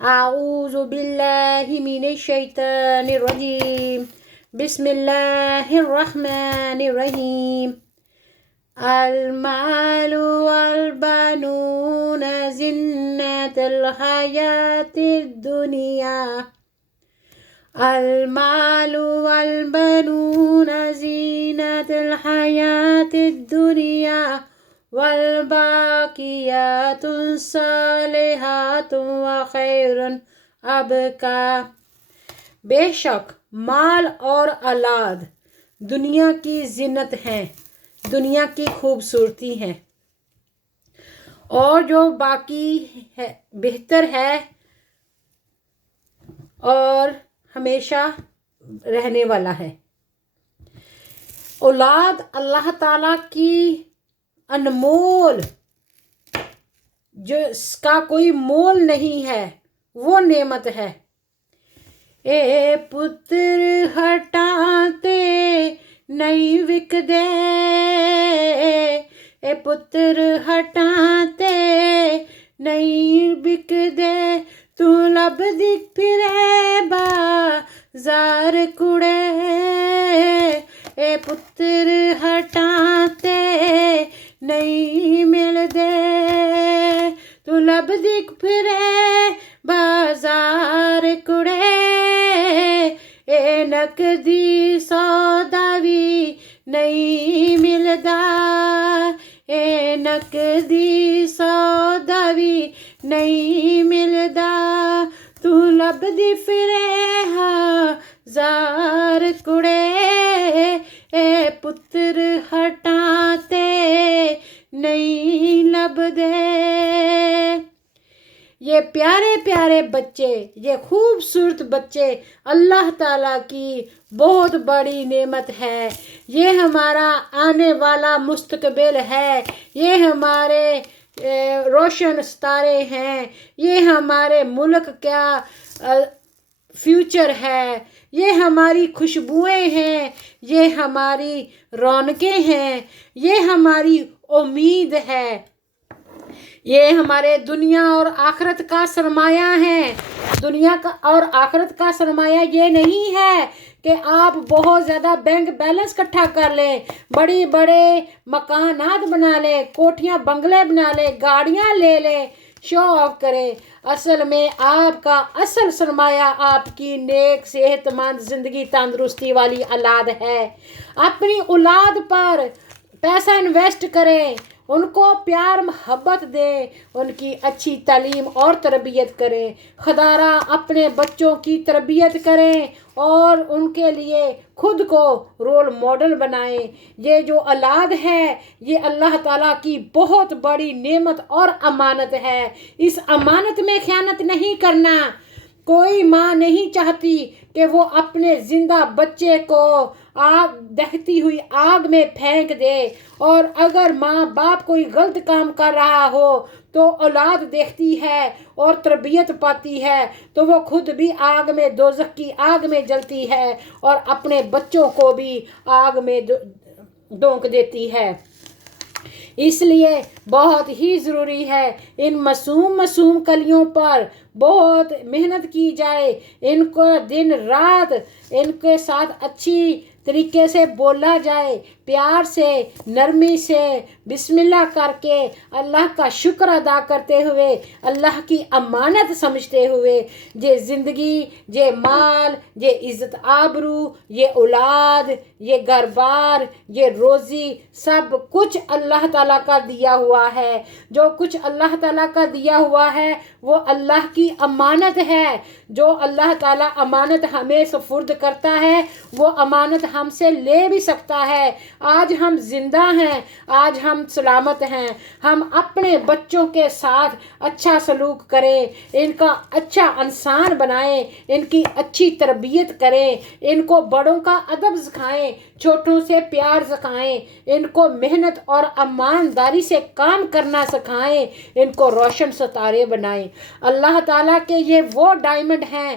أعوذ بالله من الشيطان الرجيم بسم الله الرحمن الرحيم المال والبنون زينة الحياة الدنيا المال والبنون زينة الحياة الدنيا والباقيات الصالحات وخير أبقى بے شک مال اور اولاد دنیا کی زینت ہیں، دنیا کی خوبصورتی ہیں، اور جو باقی ہے بہتر ہے اور ہمیشہ رہنے والا ہے۔ اولاد اللہ تعالیٰ کی انمول، جس کا کوئی مول نہیں ہے، وہ نعمت ہے۔ اے پتر ہٹاتے نہیں وک دے، اے پتر ہٹاتے نہیں بک دے، تو لب دکھ پھرے بازار کڑے، اے پتر ہٹاتے نہیں مل دے، تو لب دکھ پھرے بازار کڑے، اے نقدی سودا بھی نہیں ملدا، اے نقدی سودا بھی نہیں ملدا، تو لب دی پھرے ہزار کڑے، اے پتر ہٹاتے نہیں لب دے۔ یہ پیارے پیارے بچے، یہ خوبصورت بچے اللہ تعالیٰ کی بہت بڑی نعمت ہے۔ یہ ہمارا آنے والا مستقبل ہے، یہ ہمارے روشن ستارے ہیں، یہ ہمارے ملک کا فیوچر ہے، یہ ہماری خوشبوئیں ہیں، یہ ہماری رونقیں ہیں، یہ ہماری امید ہے، یہ ہمارے دنیا اور آخرت کا سرمایہ ہے۔ دنیا کا اور آخرت کا سرمایہ یہ نہیں ہے کہ آپ بہت زیادہ بینک بیلنس اکٹھا کر لیں، بڑی بڑے مکانات بنا لیں، کوٹھیاں بنگلے بنا لیں، گاڑیاں لے لیں، شو آف کریں۔ اصل میں آپ کا اصل سرمایہ آپ کی نیک صحت مند زندگی، تندرستی والی اولاد ہے۔ اپنی اولاد پر پیسہ انویسٹ کریں، ان کو پیار محبت دیں، ان کی اچھی تعلیم اور تربیت کریں۔ خدا را اپنے بچوں کی تربیت کریں اور ان کے لیے خود کو رول ماڈل بنائیں۔ یہ جو اولاد ہے یہ اللہ تعالیٰ کی بہت بڑی نعمت اور امانت ہے، اس امانت میں خیانت نہیں کرنا۔ کوئی ماں نہیں چاہتی کہ وہ اپنے زندہ بچے کو دہتی ہوئی آگ میں پھینک دے، اور اگر ماں باپ کوئی غلط کام کر رہا ہو تو اولاد دیکھتی ہے اور تربیت پاتی ہے تو وہ خود بھی آگ میں، دوزخ کی آگ میں جلتی ہے اور اپنے بچوں کو بھی آگ میں ڈونک دیتی ہے۔ اس لیے بہت ہی ضروری ہے ان معصوم کلیوں پر بہت محنت کی جائے، ان کو دن رات ان کے ساتھ اچھی طریقے سے بولا جائے، پیار سے، نرمی سے، بسم اللہ کر کے، اللہ کا شکر ادا کرتے ہوئے، اللہ کی امانت سمجھتے ہوئے، یہ زندگی، یہ مال، یہ عزت آبرو، یہ اولاد، یہ گھر بار، یہ روزی، سب کچھ اللہ تعالیٰ کا دیا ہوا ہے۔ جو کچھ اللہ تعالیٰ کا دیا ہوا ہے وہ اللہ کی امانت ہے۔ جو اللہ تعالیٰ امانت ہمیں سپرد کرتا ہے وہ امانت ہم سے لے بھی سکتا ہے۔ آج ہم زندہ ہیں، آج ہم سلامت ہیں، ہم اپنے بچوں کے ساتھ اچھا سلوک کریں، ان کا اچھا انسان بنائیں، ان کی اچھی تربیت کریں، ان کو بڑوں کا ادب سکھائیں، چھوٹوں سے پیار سکھائیں، ان کو محنت اور ایمانداری سے کام کرنا سکھائیں، ان کو روشن ستارے بنائیں۔ اللہ تعالیٰ کے یہ وہ ڈائمنڈ ہیں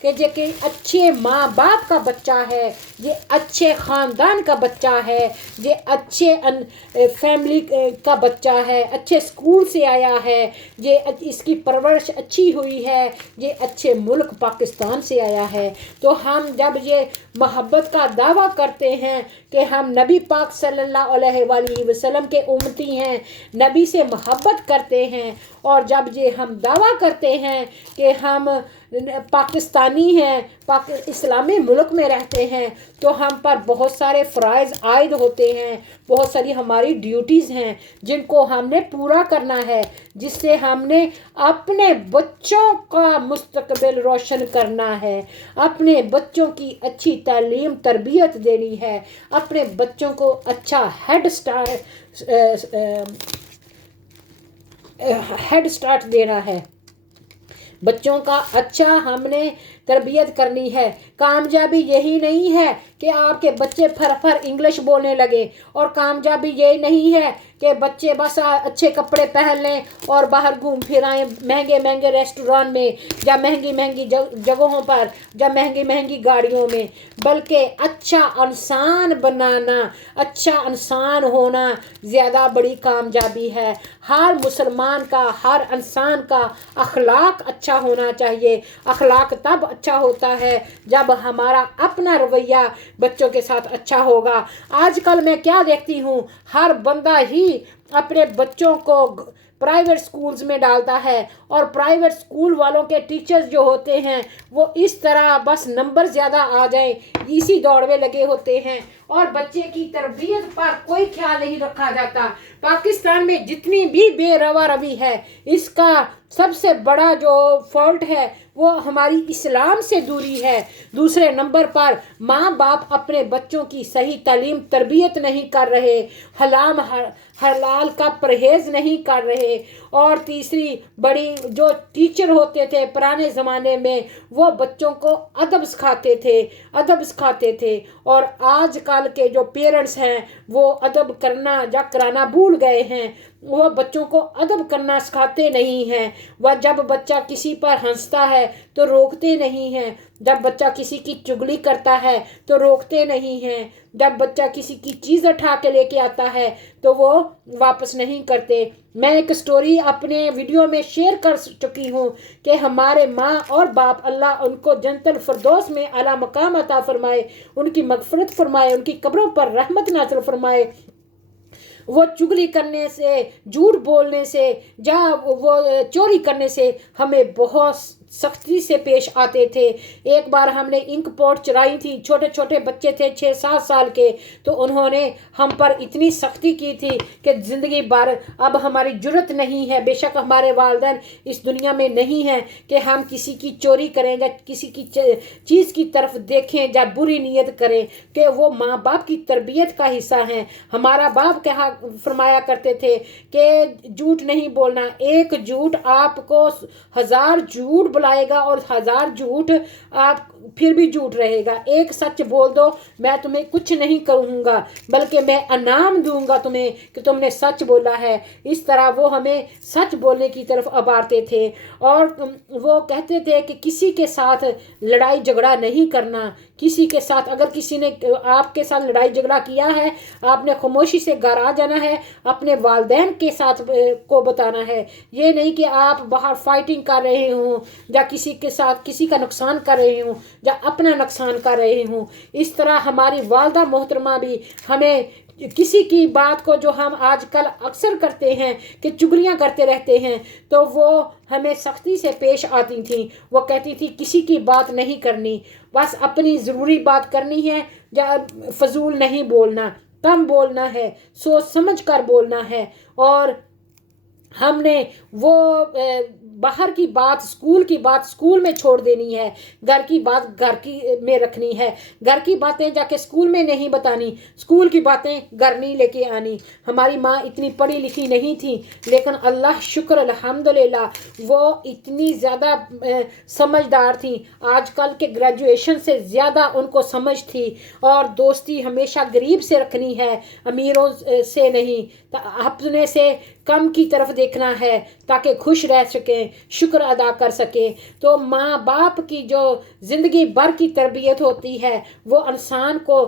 کہ جو کہ اچھے ماں باپ کا بچہ ہے، یہ اچھے خاندان کا بچہ ہے، یہ اچھے فیملی کا بچہ ہے، اچھے اسکول سے آیا ہے، یہ اس کی پرورش اچھی ہوئی ہے، یہ اچھے ملک پاکستان سے آیا ہے۔ تو ہم جب یہ محبت کا دعویٰ کرتے ہیں کہ ہم نبی پاک صلی اللہ علیہ وآلہ وسلم کے امتی ہیں، نبی سے محبت کرتے ہیں، اور جب یہ ہم دعویٰ کرتے ہیں کہ ہم پاکستانی ہیں، اسلامی ملک میں رہتے ہیں، تو ہم پر بہت سارے فرائض عائد ہوتے ہیں، بہت ساری ہماری ڈیوٹیز ہیں جن کو ہم نے پورا کرنا ہے، جس سے ہم نے اپنے بچوں کا مستقبل روشن کرنا ہے، اپنے بچوں کی اچھی تعلیم تربیت دینی ہے، اپنے بچوں کو اچھا ہیڈ سٹارٹ دینا ہے، بچوں کا اچھا ہم نے تربیت کرنی ہے۔ کامیابی یہی نہیں ہے کہ آپ کے بچے پھر انگلش بولنے لگے، اور کامیابی یہی نہیں ہے کہ بچے بس اچھے کپڑے پہن لیں اور باہر گھوم پھر آئیں مہنگے مہنگے ریسٹوران میں، یا مہنگی مہنگی جگہوں پر، یا مہنگی مہنگی گاڑیوں میں، بلکہ اچھا انسان بنانا، اچھا انسان ہونا زیادہ بڑی کامیابی ہے۔ ہر مسلمان کا، ہر انسان کا اخلاق اچھا ہونا چاہیے۔ اخلاق تب اچھا ہوتا ہے جب ہمارا اپنا رویہ بچوں کے ساتھ اچھا ہوگا۔ آج کل میں کیا دیکھتی ہوں، ہر بندہ ہی اپنے بچوں کو پرائیویٹ سکولز میں ڈالتا ہے، اور پرائیویٹ سکول والوں کے ٹیچرز جو ہوتے ہیں وہ اس طرح بس نمبر زیادہ آ جائیں اسی دوڑ میں لگے ہوتے ہیں، اور بچے کی تربیت پر کوئی خیال نہیں رکھا جاتا۔ پاکستان میں جتنی بھی بے روا روی ہے، اس کا سب سے بڑا جو فالٹ ہے وہ ہماری اسلام سے دوری ہے۔ دوسرے نمبر پر ماں باپ اپنے بچوں کی صحیح تعلیم تربیت نہیں کر رہے، حلال کا پرہیز نہیں کر رہے، اور تیسری بڑی جو ٹیچر ہوتے تھے پرانے زمانے میں، وہ بچوں کو ادب سکھاتے تھے، اور آج کل کے جو پیرنٹس ہیں وہ ادب کرنا یا کرانا بھول گئے ہیں، وہ بچوں کو ادب کرنا سکھاتے نہیں ہیں۔ وہ جب بچہ کسی پر ہنستا ہے تو روکتے نہیں ہیں، جب بچہ کسی کی چگلی کرتا ہے تو روکتے نہیں ہیں، جب بچہ کسی کی چیز اٹھا کے لے کے آتا ہے تو وہ واپس نہیں کرتے۔ میں ایک سٹوری اپنے ویڈیو میں شیئر کر چکی ہوں کہ ہمارے ماں اور باپ، اللہ ان کو جنت الفردوس میں اعلیٰ مقام عطا فرمائے، ان کی مغفرت فرمائے، ان کی قبروں پر رحمت نازل فرمائے، وہ چگلی کرنے سے، جھوٹ بولنے سے، یا وہ چوری کرنے سے ہمیں بہت سختی سے پیش آتے تھے۔ ایک بار ہم نے انک پوٹ چرائی تھی، چھوٹے چھوٹے بچے تھے 6-7 سال کے، تو انہوں نے ہم پر اتنی سختی کی تھی کہ زندگی بھر اب ہماری جرت نہیں ہے، بے شک ہمارے والدین اس دنیا میں نہیں ہیں کہ ہم کسی کی چوری کریں یا کسی کی چیز کی طرف دیکھیں یا بری نیت کریں، کہ وہ ماں باپ کی تربیت کا حصہ ہیں۔ ہمارا باپ کہا فرمایا کرتے تھے کہ جھوٹ نہیں بولنا، ایک جھوٹ آپ کو 1000 جھوٹ بلائے گا، اور 1000 جھوٹ آپ پھر بھی جھوٹ رہے گا۔ ایک سچ بول دو، میں تمہیں کچھ نہیں کروں گا بلکہ میں انعام دوں گا تمہیں کہ تم نے سچ بولا ہے۔ اس طرح وہ ہمیں سچ بولنے کی طرف ابھارتے تھے، اور وہ کہتے تھے کہ کسی کے ساتھ لڑائی جھگڑا نہیں کرنا، کسی کے ساتھ اگر کسی نے آپ کے ساتھ لڑائی جھگڑا کیا ہے، آپ نے خاموشی سے گھر آ جانا ہے، اپنے والدین کے ساتھ کو بتانا ہے۔ یہ نہیں کہ آپ باہر فائٹنگ کر رہے ہوں، یا کسی کے ساتھ کسی کا نقصان کر رہے ہوں، یا اپنا نقصان کر رہے ہوں۔ اس طرح ہماری والدہ محترمہ بھی ہمیں کسی کی بات کو، جو ہم آج کل اکثر کرتے ہیں کہ چگلیاں کرتے رہتے ہیں، تو وہ ہمیں سختی سے پیش آتی تھیں۔ وہ کہتی تھی کسی کی بات نہیں کرنی، بس اپنی ضروری بات کرنی ہے، یا فضول نہیں بولنا، کم بولنا ہے، سوچ سمجھ کر بولنا ہے، اور ہم نے وہ باہر کی بات، اسکول کی بات اسکول میں چھوڑ دینی ہے، گھر کی بات گھر کی میں رکھنی ہے، گھر کی باتیں جا کے اسکول میں نہیں بتانی، اسکول کی باتیں گھر نہیں لے کے آنی۔ ہماری ماں اتنی پڑھی لکھی نہیں تھی، لیکن اللہ شکر الحمدللہ وہ اتنی زیادہ سمجھدار تھیں۔ آج کل کے گریجویشن سے زیادہ ان کو سمجھ تھی، اور دوستی ہمیشہ غریب سے رکھنی ہے، امیروں سے نہیں، اپنے سے کم کی طرف دیکھ دیکھنا ہے تاکہ خوش رہ سکیں، شکر ادا کر سکیں۔ تو ماں باپ کی جو زندگی بھر کی تربیت ہوتی ہے وہ انسان کو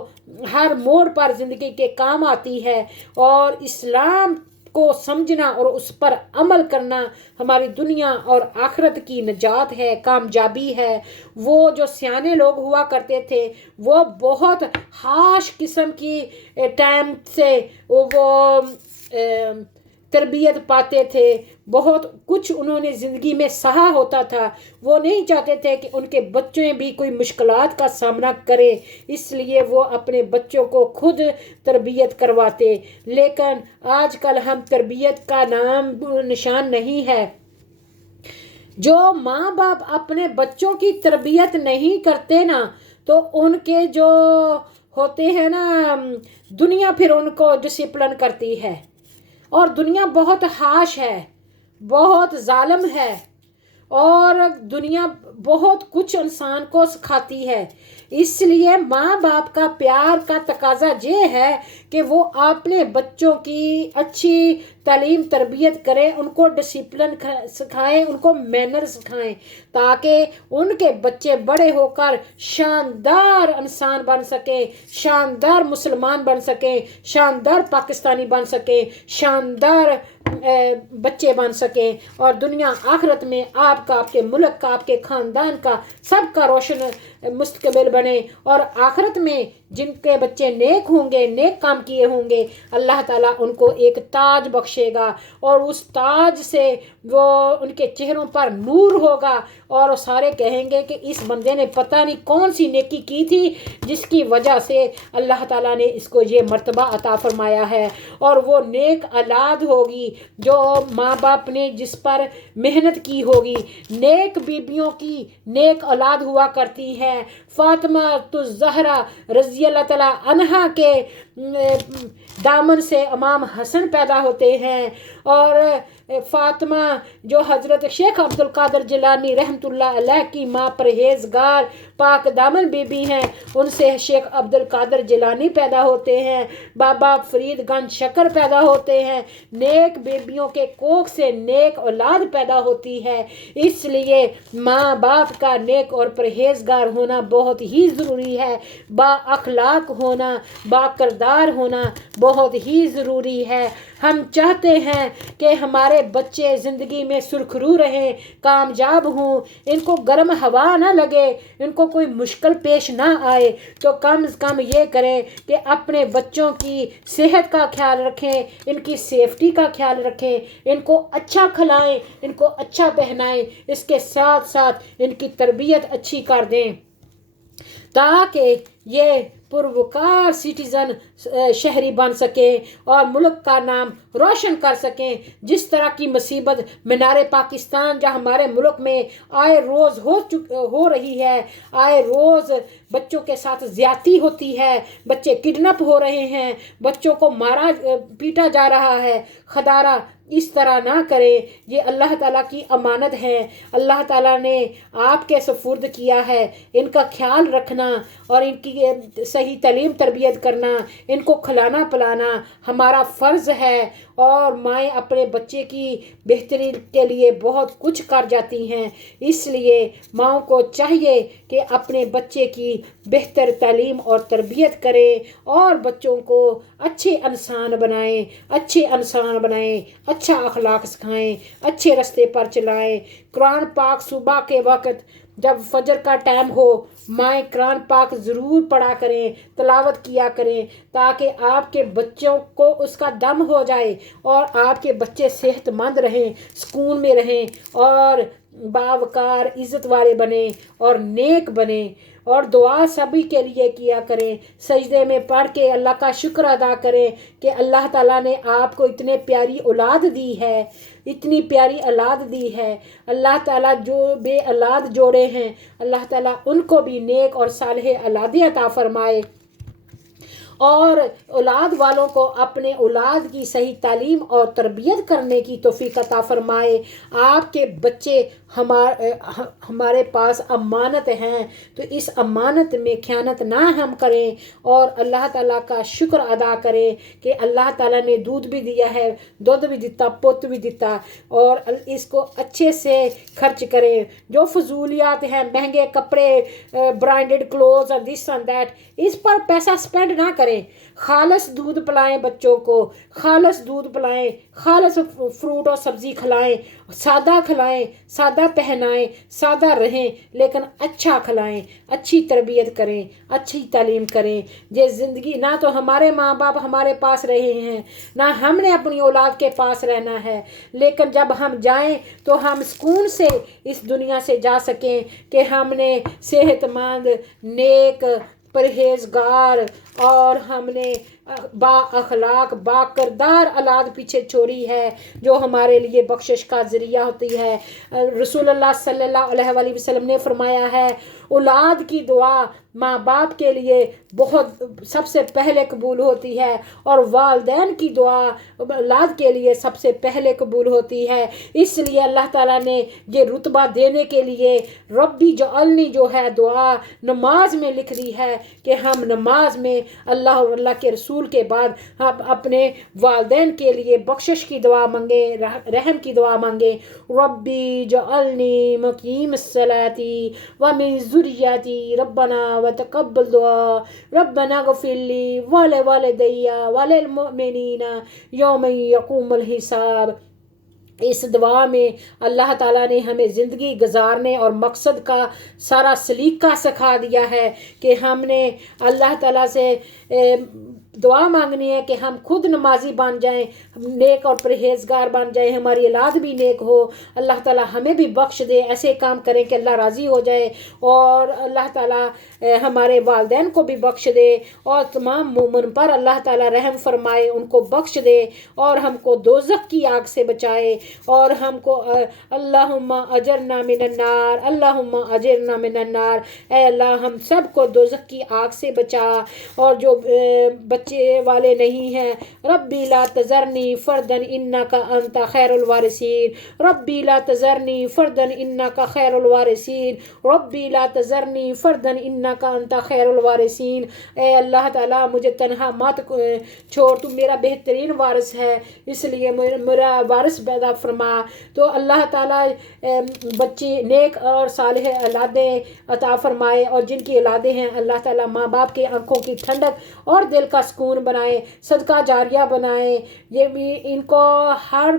ہر موڑ پر زندگی کے کام آتی ہے، اور اسلام کو سمجھنا اور اس پر عمل کرنا ہماری دنیا اور آخرت کی نجات ہے، کامیابی ہے۔ وہ جو سیانے لوگ ہوا کرتے تھے وہ بہت ہاش قسم کی ٹائم سے وہ تربیت پاتے تھے، بہت کچھ انہوں نے زندگی میں سہا ہوتا تھا۔ وہ نہیں چاہتے تھے کہ ان کے بچے بھی کوئی مشکلات کا سامنا کرے، اس لیے وہ اپنے بچوں کو خود تربیت کرواتے۔ لیکن آج کل ہم تربیت کا نام نشان نہیں ہے۔ جو ماں باپ اپنے بچوں کی تربیت نہیں کرتے نا تو ان کے جو ہوتے ہیں نا دنیا پھر ان کو ڈسپلن کرتی ہے، اور دنیا بہت ہاش ہے، بہت ظالم ہے، اور دنیا بہت کچھ انسان کو سکھاتی ہے۔ اس لیے ماں باپ کا پیار کا تقاضا یہ ہے کہ وہ اپنے بچوں کی اچھی تعلیم تربیت کریں، ان کو ڈسپلن سکھائیں، ان کو مینر سکھائیں، تاکہ ان کے بچے بڑے ہو کر شاندار انسان بن سکیں، شاندار مسلمان بن سکیں، شاندار پاکستانی بن سکیں، شاندار بچے بن سکیں، اور دنیا آخرت میں آپ کا، آپ کے ملک کا، آپ کے خاندان کا، سب کا روشن مستقبل بنے، اور آخرت میں جن کے بچے نیک ہوں گے، نیک کام کیے ہوں گے، اللہ تعالیٰ ان کو ایک تاج بخشے گا، اور اس تاج سے وہ ان کے چہروں پر نور ہوگا، اور سارے کہیں گے کہ اس بندے نے پتہ نہیں کون سی نیکی کی تھی جس کی وجہ سے اللہ تعالیٰ نے اس کو یہ مرتبہ عطا فرمایا ہے۔ اور وہ نیک اولاد ہوگی جو ماں باپ نے جس پر محنت کی ہوگی۔ نیک بیبیوں کی نیک اولاد ہوا کرتی ہے۔ فاطمہ الزہرا رضی اللہ تعالیٰ عنہا کے دامن سے امام حسن پیدا ہوتے ہیں، اور فاطمہ جو حضرت شیخ عبد القادر جیلانی رحمۃ اللہ علیہ کی ماں پرہیزگار پاک دامن بی بی ہیں، ان سے شیخ عبد القادر جیلانی پیدا ہوتے ہیں، بابا فرید گنج شکر پیدا ہوتے ہیں۔ نیک بیبیوں کے کوکھ سے نیک اولاد پیدا ہوتی ہے، اس لیے ماں باپ کا نیک اور پرہیزگار ہونا بہت ہی ضروری ہے، با اخلاق ہونا، با کردار ہونا بہت ہی ضروری ہے۔ ہم چاہتے ہیں کہ ہمارے بچے زندگی میں سرخرو رہیں، کامیاب ہوں، ان کو گرم ہوا نہ لگے، ان کو کوئی مشکل پیش نہ آئے، تو کم از کم یہ کریں کہ اپنے بچوں کی صحت کا خیال رکھیں، ان کی سیفٹی کا خیال رکھیں، ان کو اچھا کھلائیں، ان کو اچھا پہنائیں، اس کے ساتھ ساتھ ان کی تربیت اچھی کر دیں، تاکہ یہ پروکار سٹیزن شہری بن سکیں اور ملک کا نام روشن کر سکیں۔ جس طرح کی مصیبت مینار پاکستان جو ہمارے ملک میں آئے روز ہو رہی ہے، آئے روز بچوں کے ساتھ زیادتی ہوتی ہے، بچے کڈنپ ہو رہے ہیں، بچوں کو مارا پیٹا جا رہا ہے، خدارہ اس طرح نہ کریں۔ یہ اللہ تعالیٰ کی امانت ہے، اللہ تعالیٰ نے آپ کے سپرد کیا ہے، ان کا خیال رکھنا اور ان کی صحیح تعلیم تربیت کرنا، ان کو کھلانا پلانا ہمارا فرض ہے، اور مائیں اپنے بچے کی بہتری کے لیے بہت کچھ کر جاتی ہیں۔ اس لیے ماؤں کو چاہیے کہ اپنے بچے کی بہتر تعلیم اور تربیت کریں، اور بچوں کو اچھے انسان بنائیں، اچھے انسان بنائیں، اچھا اخلاق سکھائیں، اچھے راستے پر چلائیں۔ قرآن پاک صبح کے وقت جب فجر کا ٹائم ہو، مائیں قرآن پاک ضرور پڑھا کریں، تلاوت کیا کریں، تاکہ آپ کے بچوں کو اس کا دم ہو جائے اور آپ کے بچے صحت مند رہیں، سکون میں رہیں، اور باوقار عزت والے بنیں اور نیک بنیں۔ اور دعا سبھی کے لیے کیا کریں، سجدے میں پڑھ کے اللہ کا شکر ادا کریں کہ اللہ تعالیٰ نے آپ کو اتنے پیاری اولاد دی ہے، اتنی پیاری اولاد دی ہے۔ اللہ تعالیٰ جو بے اولاد جوڑے ہیں، اللہ تعالیٰ ان کو بھی نیک اور صالح اولادیں عطا فرمائے، اور اولاد والوں کو اپنے اولاد کی صحیح تعلیم اور تربیت کرنے کی توفیق عطا فرمائے۔ آپ کے بچے ہمارے پاس امانت ہیں، تو اس امانت میں خیانت نہ ہم کریں اور اللہ تعالیٰ کا شکر ادا کریں کہ اللہ تعالیٰ نے دودھ بھی دیا ہے، دودھ بھی دیتا، پوت بھی دیتا، اور اس کو اچھے سے خرچ کریں۔ جو فضولیات ہیں، مہنگے کپڑے، برانڈڈ کلوتھز اور دس اینڈ دیٹ، اس پر پیسہ سپینڈ نہ کریں۔ خالص دودھ پلائیں بچوں کو، خالص دودھ پلائیں، خالص فروٹ اور سبزی کھلائیں، سادہ کھلائیں، سادہ پہنائیں، سادہ رہیں، لیکن اچھا کھلائیں، اچھی تربیت کریں، اچھی تعلیم کریں۔ یہ زندگی نہ تو ہمارے ماں باپ ہمارے پاس رہے ہیں، نہ ہم نے اپنی اولاد کے پاس رہنا ہے، لیکن جب ہم جائیں تو ہم سکون سے اس دنیا سے جا سکیں کہ ہم نے صحت مند، نیک، پرہیزگار اور ہم نے با اخلاق، با کردار اولاد پیچھے چھوڑی ہے جو ہمارے لیے بخشش کا ذریعہ ہوتی ہے۔ رسول اللہ صلی اللہ علیہ وآلہ وسلم نے فرمایا ہے، اولاد کی دعا ماں باپ کے لیے بہت سب سے پہلے قبول ہوتی ہے، اور والدین کی دعا اولاد کے لیے سب سے پہلے قبول ہوتی ہے۔ اس لیے اللہ تعالیٰ نے یہ رتبہ دینے کے لیے ربی جعلنی جو ہے دعا نماز میں لکھ دی ہے کہ ہم نماز میں اللہ اور اللہ کے رسول کے بعد ہم اپنے والدین کے لیے بخشش کی دعا مانگیں، رحم کی دعا مانگیں۔ ربی جعلنی مقیم الصلاۃ ومن ذریتی ربنا وتقبل دعا ربنا اغفر لی ولوالدی وللمؤمنین یوم یقوم الحساب۔ اس دعا میں اللہ تعالیٰ نے ہمیں زندگی گزارنے اور مقصد کا سارا سلیقہ سکھا دیا ہے کہ ہم نے اللہ تعالیٰ سے دعا مانگنی ہے کہ ہم خود نمازی بن جائیں، نیک اور پرہیزگار بن جائیں، ہماری اولاد بھی نیک ہو، اللہ تعالیٰ ہمیں بھی بخش دے، ایسے کام کریں کہ اللہ راضی ہو جائے، اور اللہ تعالیٰ ہمارے والدین کو بھی بخش دے، اور تمام مومن پر اللہ تعالیٰ رحم فرمائے، ان کو بخش دے، اور ہم کو دوزخ کی آگ سے بچائے، اور ہم کو اللہم اجرنا من النار، اللہم اجرنا من النار، اے اللہ ہم سب کو دوزخ کی آگ سے بچا۔ اور جو بچے والے نہیں ہیں، ربی لا تذرنی فردن انکا انت خیر الوارثین، ربی لا تذرنی فردن انکا خیر الوارثین، ربی لا تذرنی فردن انکا انت خیر الوارثین۔ اے اللہ تعالیٰ مجھے تنہا مت چھوڑ، تو میرا بہترین وارث ہے، اس لیے میرا وارث پیدا فرما۔ تو اللہ تعالیٰ بچے نیک اور صالح اولادیں عطا فرمائے، اور جن کی اولادیں ہیں اللہ تعالیٰ ماں باپ کے آنکھوں کی ٹھنڈک اور دل کا سکون بنائے، صدقہ جاریہ بنائے، یہ بھی ان کو ہر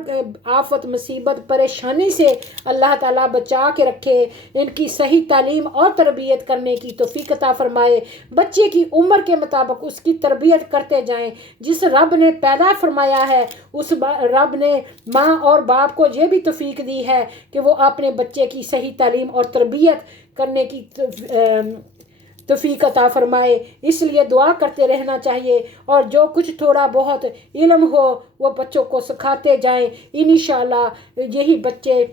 آفت، مصیبت، پریشانی سے اللہ تعالیٰ بچا کے رکھے، ان کی صحیح تعلیم اور تربیت کرنے کی توفیق عطا فرمائے، بچے کی عمر کے مطابق اس کی تربیت کرتے جائیں۔ جس رب نے پیدا فرمایا ہے اس رب نے ماں اور باپ کو یہ بھی توفیق دی ہے کہ وہ اپنے بچے کی صحیح تعلیم اور تربیت کرنے کی توفیق عطا فرمائے۔ اس لیے دعا کرتے رہنا چاہیے، اور جو کچھ تھوڑا بہت علم ہو وہ بچوں کو سکھاتے جائیں، انشاءاللہ یہی بچے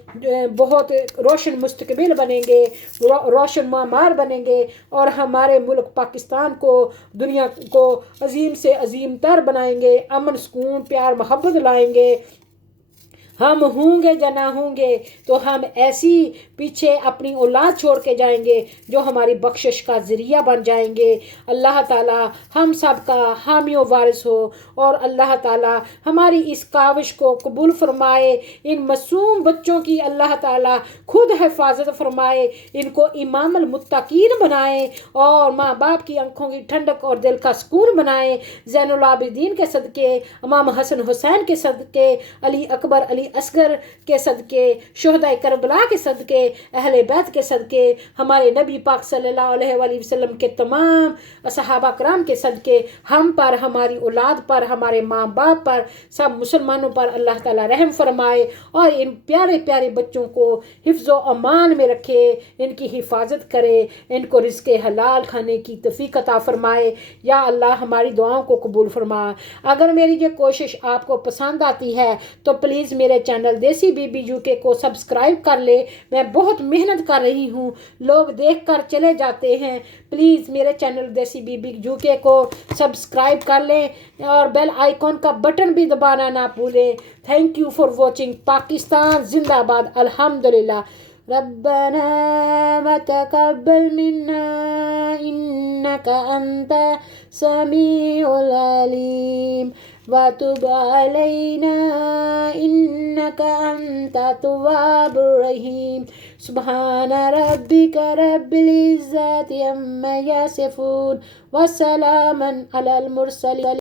بہت روشن مستقبل بنیں گے، روشن معمار بنیں گے، اور ہمارے ملک پاکستان کو، دنیا کو عظیم سے عظیم تر بنائیں گے، امن، سکون، پیار، محبت لائیں گے۔ ہم ہوں گے یا نہ ہوں گے تو ہم ایسی پیچھے اپنی اولاد چھوڑ کے جائیں گے جو ہماری بخشش کا ذریعہ بن جائیں گے۔ اللہ تعالیٰ ہم سب کا حامی و وارث ہو، اور اللہ تعالیٰ ہماری اس کاوش کو قبول فرمائے، ان معصوم بچوں کی اللہ تعالیٰ خود حفاظت فرمائے، ان کو امام المتقین بنائے، اور ماں باپ کی آنکھوں کی ٹھنڈک اور دل کا سکون بنائے۔ زین العابدین کے صدقے، امام حسن حسین کے صدقے، علی اکبر، علی اصغر کے صدقے، شہداء کربلا کے صدقے، اہل بیت کے صدقے، ہمارے نبی پاک صلی اللہ علیہ وآلہ وسلم کے تمام صحابہ کرام کے صدقے، ہم پر، ہماری اولاد پر، ہمارے ماں باپ پر، سب مسلمانوں پر اللہ تعالیٰ رحم فرمائے، اور ان پیارے پیارے بچوں کو حفظ و امان میں رکھے، ان کی حفاظت کرے، ان کو رزق حلال کھانے کی توفیق عطا فرمائے۔ یا اللہ ہماری دعاؤں کو قبول فرما۔ اگر میری یہ کوشش آپ کو پسند آتی ہے تو پلیز میرے میرے چینل دیسی بی بی یو کے کو سبسکرائب کر لے. میں بہت محنت کر رہی ہوں, لوگ دیکھ کر چلے جاتے ہیں. پلیز میرے چینل دیسی بی بی یو کے کو سبسکرائب کر لیں اور بیل آئیکن کا بٹن بھی دبانا نہ بھولیں. Thank you for watching. Pakistan زندہ باد. الحمدللہ. ربنا وتقبل منا إنك أنت السميع العليم وتب علينا إنك أنت التواب الرحيم. سبحان ربك رب العزة عما يصفون وسلام على المرسلين.